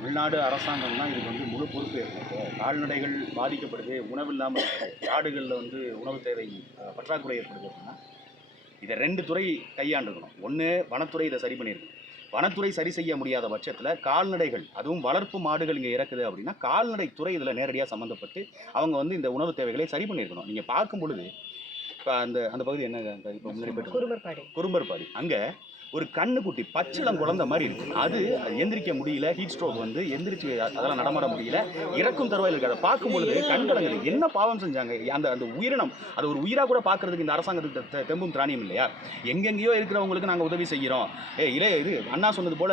தமிழ்நாடு அரசாங்கம் தான் இதுக்கு வந்து முழு பொறுப்பு இருக்குது கால்நடைகள் பாதிக்கப்படுது உணவு இல்லாமல் காடுகளில் வந்து உணவு தேவை பற்றாக்குறை ஏற்படுது அப்படின்னா இதை ரெண்டு துறை கையாண்டுக்கணும். ஒன்று வனத்துறை இதை சரி பண்ணியிருக்கணும் வனத்துறை சரி செய்ய முடியாத பட்சத்தில் கால்நடைகள் அதுவும் வளர்ப்பு மாடுகள் இங்கே இறக்குது அப்படின்னா கால்நடை துறை இதில் நேரடியாக சம்மந்தப்பட்டு அவங்க வந்து இந்த உணவு தேவைகளை சரி பண்ணியிருக்கணும் நீங்கள் பார்க்கும் பொழுது இப்போ அந்த அந்த பகுதி என்ன இப்போ முன்னாடி குருமர்பாடி குறும்பர்பாடி. அங்கே ஒரு கண்ணுக்குட்டி பச்சிளம் குழந்தை மாதிரி இருக்கு. அது எந்திரிக்க முடியல ஹீட் ஸ்ட்ரோக் வந்து எந்திரிச்சு அதெல்லாம் நடமாட முடியல இறக்கும் தருவாயில் இருக்கு. அதை பார்க்கும் பொழுது கண்கடங்கள் என்ன பாவம் செஞ்சாங்க? அந்த அந்த உயிரினம் அது ஒரு உயிராக கூட பார்க்கறதுக்கு இந்த அரசாங்கத்துக்கு தெம்பும் திராணியம் இல்லையா? எங்கெங்கேயோ இருக்கிறவங்களுக்கு நாங்கள் உதவி செய்கிறோம் ஏ இளைய இது அண்ணா சொன்னது போல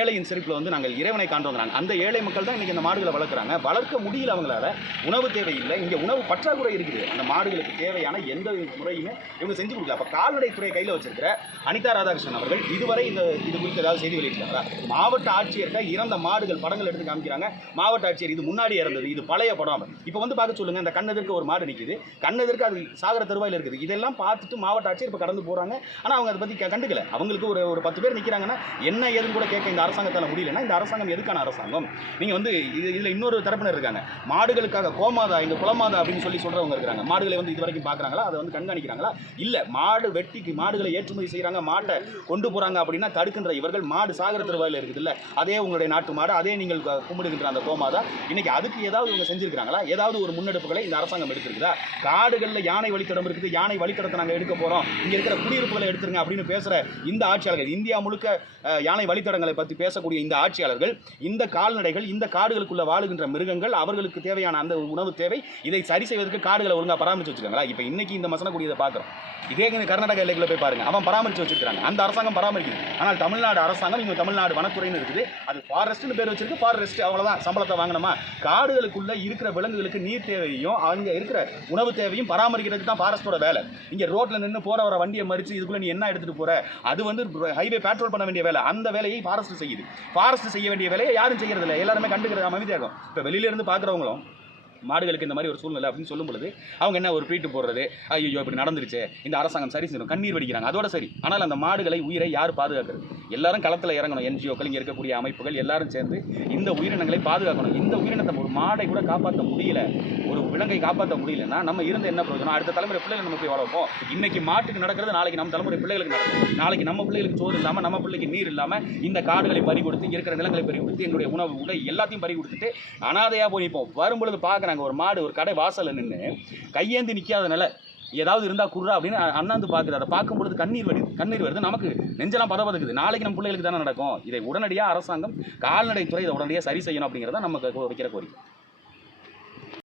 ஏழையின் செருப்பில் வந்து நாங்கள் இறைவனை காண்றோங்கிறாங்க அந்த ஏழை மக்கள் தான் இன்றைக்கி இந்த மாடுகளை வளர்க்குறாங்க. வளர்க்க முடியல அவங்களால. உணவு தேவை இல்லை இங்கே உணவு பற்றாக்குறை இருக்குது. அந்த மாடுகளுக்கு தேவையான எந்த முறையுமே இவங்க செஞ்சு கொடுக்கல. அப்போ கால்நடை துறை கையில் வச்சிருக்கிற அனிதா ராதாகிருஷ்ணன் அவர்கள் இதுவரை இந்த இது குறித்து ஏதாவது செய்தி வெளியிட்டாங்களா மாவட்ட ஆட்சியர்கிட்ட இறந்த மாடுகள் படங்கள் எடுத்து காமிக்கிறாங்க. மாவட்ட ஆட்சியர் இது முன்னாடி இறந்தது இது பழைய படம். இப்போ வந்து பார்க்க சொல்லுங்க இந்த கண்ணெதிர்க்க ஒரு மாடு நிற்கிது கண்ணெதிர்க்க அது சாகர தருவாயில் இருக்குது. இதெல்லாம் பார்த்துட்டு மாவட்ட ஆட்சியர் இப்போ கடந்து போகிறாங்க ஆனால் அவங்க அதை பற்றி கண்டுக்கல. அவங்களுக்கு ஒரு ஒரு பத்து பேர் நிற்கிறாங்கன்னா என்ன ஏதுன்னு கூட கேட்க இந்த அரசாங்கத்தால் முடியலன்னா இந்த அரசாங்கம் எதுக்கான அரசாங்கம்? நீங்கள் வந்து இது இதில் இன்னொரு தரப்பினர் இருக்காங்க. மாடுகளுக்காக கோமாதா இந்த குளமாதா அப்படின்னு சொல்லி சொல்கிறவங்க இருக்கிறாங்க. மாடுகளை வந்து இது வரைக்கும் பார்க்குறாங்களா? அதை வந்து கண்காணிக்கிறாங்களா? இல்லை மாடு வெட்டிக்கு மாடுகளை ஏற்றுமதி செய்கிறாங்க மாட்டை கொண்டு கொண்டு போகிறாங்க அப்படின்னா தடுக்கின்ற இவர்கள் மாடு சாகர திருவாயில் இருக்குது இல்லை அதே உங்களுடைய நாட்டு மாடு அதே நீங்கள் கும்பிடுகின்ற அந்த கோமாதா இன்னைக்கு அதுக்கு ஏதாவது இவங்க செஞ்சிருக்காங்களா ஏதாவது ஒரு முன்னெடுப்புகளை இந்த அரசாங்கம் எடுத்திருக்குதா? காடுகளில் யானை வழித்தடம் இருக்குது யானை வழித்தடத்தை நாங்கள் எடுக்க போகிறோம் இங்கே இருக்கிற குடியிருப்புகளை எடுத்துருங்க அப்படின்னு பேசுகிற இந்த ஆட்சியாளர்கள் இந்தியா முழுக்க யானை வழித்தடங்களை பற்றி பேசக்கூடிய இந்த ஆட்சியாளர்கள் இந்த கால்நடைகள் இந்த காடுகளுக்குள்ள வாழுகின்ற மிருகங்கள் அவர்களுக்கு தேவையான அந்த உணவு தேவை இதை சரி செய்வதற்கு காடுகளை ஒழுங்காக பராமரித்து வச்சுருக்காங்களா? இப்போ இன்னைக்கு இந்த மசனக்கூடியதை பார்க்குறோம் இதே கர்நாடக எல்லைக்குள்ள போய் பாருங்கள் அவன் பராமரித்து வச்சிருக்காங்க அந்த அரசாங்கம் பராமரிக்குது ஆனால் தமிழ்நாடு அரசாங்கம் இங்கே தமிழ்நாடு வனத்துறைன்னு இருக்குது. அது ஃபாரஸ்ட்னு பேர் வச்சிருக்கு. ஃபாரஸ்ட் அவ்வளோதான் சம்பளத்தை வாங்கணுமா? காடுகளுக்குள்ளே இருக்கிற விலங்குகளுக்கு நீர் தேவையும் அங்கே இருக்கிற உணவு தேவையும் பராமரிக்கிறதுக்கு தான் ஃபாரஸ்ட்டோட வேலை. இங்கே ரோட்டில் நின்று போகிற வர வண்டியை மறித்து இதுக்குள்ளே நீ என்ன எடுத்துகிட்டு போகிற அது வந்து ஹைவே பேட்ரோல் பண்ண வேண்டிய வேலை. அந்த வேலையை ஃபாரஸ்ட் செய்யுது. ஃபாரஸ்ட் செய்ய வேண்டிய வேலையை யாரும் செய்கிறதில்ல எல்லாருமே கண்டுக்கிறது அமைதியாக இருக்கும் இப்போ வெளியிலேருந்து பார்க்குறவங்களும் மாடுகளுக்கு இந்த மாதிரி ஒரு சூழ்நிலை அப்படின்னு சொல்லும் பொழுது அவங்க என்ன ஒரு ட்வீட் போடுறது? ஐயோ இப்படி நடந்துருச்சு. இந்த அரசாங்கம் சரி செய்யணும் கண்ணீர் வடிக்கிறாங்க. அதோட சரி. ஆனால் அந்த மாடுகளை உயிரை யார் பாதுகாக்கிறது? எல்லாரும் களத்தில் இறங்கணும். என்ஜிஓக்கள் இங்கே இருக்கக்கூடிய அமைப்புகள் எல்லாரும் சேர்ந்து இந்த உயிரினங்களை பாதுகாக்கணும். இந்த உயிரினத்தை ஒரு மாடை கூட காப்பாற்ற முடியல. ஒரு விலங்கை காப்பாற்ற முடியலன்னா நம்ம இருந்த என்ன பிரயோஜனம்? அடுத்த தலைமுறை பிள்ளைகள் நம்ம போய் வளர்ப்போம். இன்னைக்கு மாட்டுக்கு நடக்கிறது நாளைக்கு நம்ம தலைமுறை பிள்ளைகளுக்கு நடக்கும். நாளைக்கு நம்ம பிள்ளைகளுக்கு சோறு இல்லாமல் நம்ம பிள்ளைக்கு நீர் இல்லாமல் இந்த காடுகளை பறி கொடுத்து இருக்கிற நிலங்களை பறி கொடுத்து எங்களுடைய உணவு உடை எல்லாத்தையும் பறி கொடுத்துட்டு அனாதையாக போய் இப்போ வரும்பொழுது பார்க்குறாங்க ஒரு மாடு ஒரு கடை வாசலில் நின்று கையேந்தி நிற்காதனால ஏதாவது இருந்தால் குர்றா அப்படின்னு அண்ணாந்து பார்க்குறாரு அதை பார்க்கும் பொழுது கண்ணீர் வருது கண்ணீர் வருது. நமக்கு நெஞ்செல்லாம் பதபதுக்குது. நாளைக்கு நம்ம பிள்ளைகளுக்கு தானே நடக்கும்? இதை உடனடியாக அரசாங்கம் கால்நடைத்துறை இதை உடனடியாக சரி செய்யணும் அப்படிங்கிறத நமக்கு வைக்கிற கோரிக்கை.